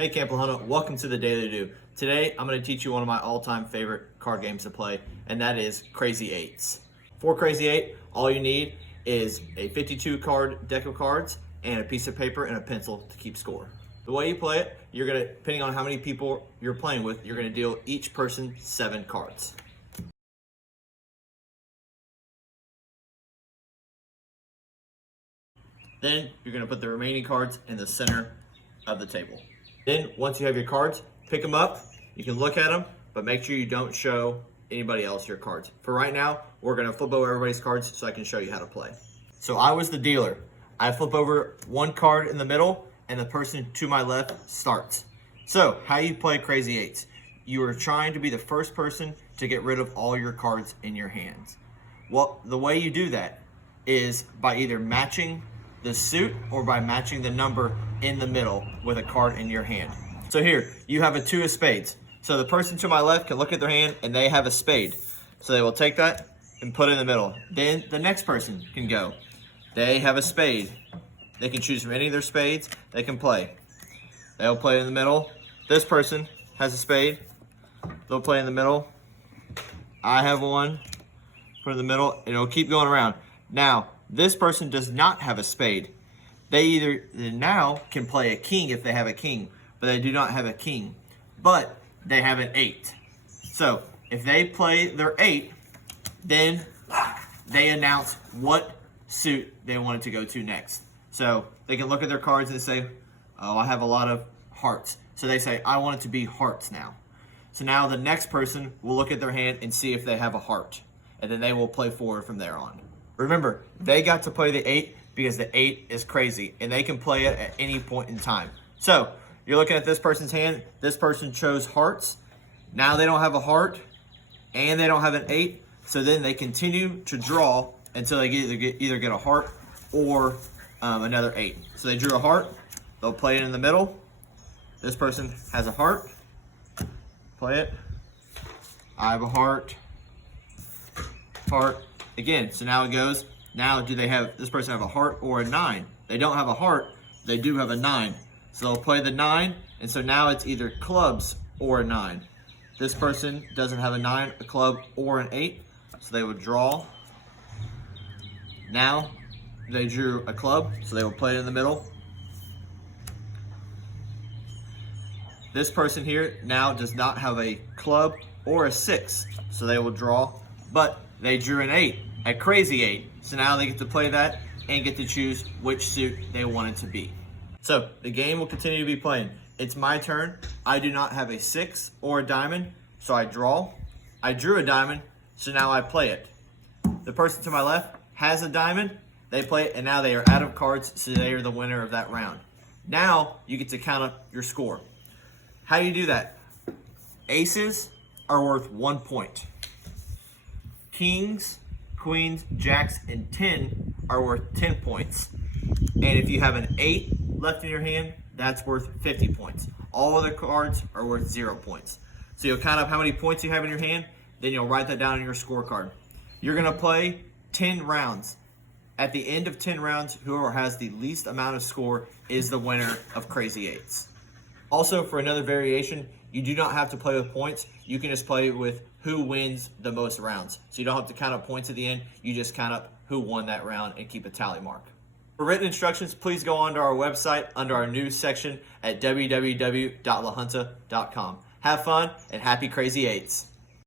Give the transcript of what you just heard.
Hey Camp Lahunta, welcome to the Daily Do. Today I'm going to teach you one of my all-time favorite card games to play, and that is Crazy Eights. For Crazy Eight, all you need is a 52 card deck of cards and a piece of paper and a pencil to keep score. The way you play it, you're going to, depending on how many people you're playing with, you're going to deal each person 7 cards. Then you're going to put the remaining cards in the center of the table. Then once you have your cards, pick them up. You can look at them, but make sure you don't show anybody else your cards. For right now, we're going to flip over everybody's cards so I can show you how to play. So I was the dealer. I flip over one card in the middle and the person to my left starts. So how you play Crazy Eights? You are trying to be the first person to get rid of all your cards in your hands. Well, the way you do that is by either matching the suit or by matching the number in the middle with a card in your hand. So here, you have a 2 of spades. So the person to my left can look at their hand and they have a spade. So they will take that and put it in the middle. Then the next person can go. They have a spade. They can choose from any of their spades. They can play. They'll play in the middle. This person has a spade. They'll play in the middle. I have one. Put it in the middle. It'll keep going around. Now, this person does not have a spade. They either now can play a king if they have a king, but they do not have a king. But they have an 8. So if they play their 8, then they announce what suit they want it to go to next. So they can look at their cards and say, oh, I have a lot of hearts. So they say, I want it to be hearts now. So now the next person will look at their hand and see if they have a heart. And then they will play forward from there on. Remember, they got to play the 8 because the 8 is crazy and they can play it at any point in time. So you're looking at this person's hand. This person chose hearts. Now they don't have a heart and they don't have an 8. So then they continue to draw until they either get a heart or another 8. So they drew a heart. They'll play it in the middle. This person has a heart. Play it. I have a heart. Heart. Again, so now it goes, now do they have, this person have a heart or a 9? They don't have a heart, they do have a 9. So they'll play the 9, and so now it's either clubs or a 9. This person doesn't have a 9, a club, or an 8, so they would draw. Now they drew a club, so they will play it in the middle. This person here now does not have a club or a 6, so they will draw, but they drew an 8. A Crazy 8. So now they get to play that and get to choose which suit they want it to be. So the game will continue to be playing. It's my turn. I do not have a 6 or a diamond, so I draw. I drew a diamond, so now I play it. The person to my left has a diamond. They play it, and now they are out of cards, so they are the winner of that round. Now you get to count up your score. How do you do that? Aces are worth 1 point. Kings, queens, jacks, and 10 are worth 10 points. And if you have an 8 left in your hand, that's worth 50 points. All other cards are worth 0 points. So you'll count up how many points you have in your hand, then you'll write that down on your scorecard. You're gonna play 10 rounds. At the end of 10 rounds, whoever has the least amount of score is the winner of Crazy Eights. Also, for another variation, you do not have to play with points. You can just play with who wins the most rounds. So you don't have to count up points at the end. You just count up who won that round and keep a tally mark. For written instructions, please go onto our website under our news section at www.lahunta.com. Have fun and happy Crazy Eights.